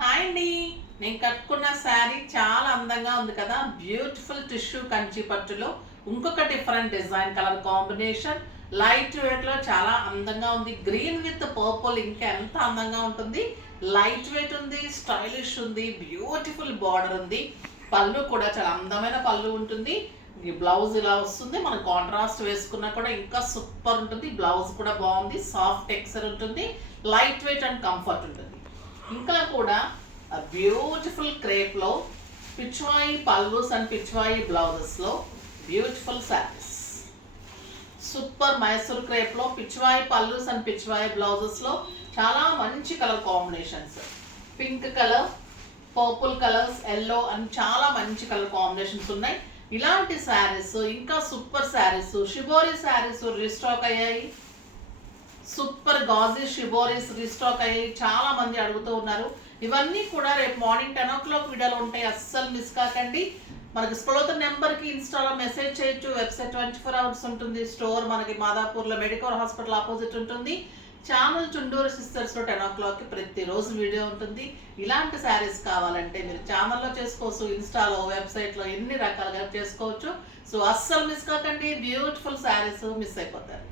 Hi అండి. నేను కట్టుకున్న శారీ చాలా అందంగా ఉంది కదా. బ్యూటిఫుల్ టిష్యూ కంచి పట్టులో ఇంకొక different design colour combination light weight లో చాలా అందంగా ఉంది. గ్రీన్ విత్ పర్పుల్ ఇంకా ఎంత అందంగా ఉంటుంది. లైట్ వెయిట్ ఉంది, స్టైలిష్ ఉంది, బ్యూటిఫుల్ బార్డర్ ఉంది. పళ్ళు కూడా చాలా అందమైన పళ్ళు ఉంటుంది. ఈ బ్లౌజ్ ఇలా వస్తుంది. మన కాంట్రాస్ట్ వేసుకున్నా కూడా ఇంకా సూపర్ ఉంటుంది. బ్లౌజ్ కూడా బాగుంది, సాఫ్ట్ టెక్స్చర్ ఉంటుంది, లైట్ వెయిట్ అండ్ కంఫర్ట్ ఉంటుంది. ఇంకా కూడా బ్యూటిఫుల్ క్రేప్లో పిచ్వాయి పల్లూస్ అండ్ పిచ్వాయి బ్లౌజెస్లో బ్యూటిఫుల్ శారీస్. సూపర్ మైసూర్ క్రేప్లో పిచ్వాయి పల్లూస్ అండ్ పిచ్వాయి బ్లౌజెస్లో చాలా మంచి colour combinations. Pink colour, purple colours, yellow and చాలా మంచి కలర్ కాంబినేషన్స్ ఉన్నాయి. ఇలాంటి శారీస్ ఇంకా super sarees, shibori sarees restock అయ్యాయి. సూపర్ గాజీ షిబోరీస్ రీస్టాక్ అయ్యి చాలా మంది అడుగుతూ ఉన్నారు. ఇవన్నీ కూడా రేపు మార్నింగ్ 10 o'clock వీడియోలో ఉంటాయి, అస్సలు మిస్ కాకండి. మనకి స్క్రోల్ నెంబర్కి ఇన్స్టాలో మెసేజ్ చేయొచ్చు. వెబ్సైట్ 24 hours ఉంటుంది. స్టోర్ మనకి మాదాపూర్లో మెడికల్ హాస్పిటల్ ఆపోజిట్ ఉంటుంది. ఛానల్ చుండూరు సిస్టర్స్లో 10 o'clockకి ప్రతిరోజు వీడియో ఉంటుంది. ఇలాంటి శారీస్ కావాలంటే మీరు ఛానల్లో చేసుకోవచ్చు, ఇన్స్టాలో, వెబ్సైట్లో ఎన్ని రకాలుగా చేసుకోవచ్చు. సో అస్సలు మిస్ కాకండి. బ్యూటిఫుల్ శారీస్ మిస్ అయిపోతారు.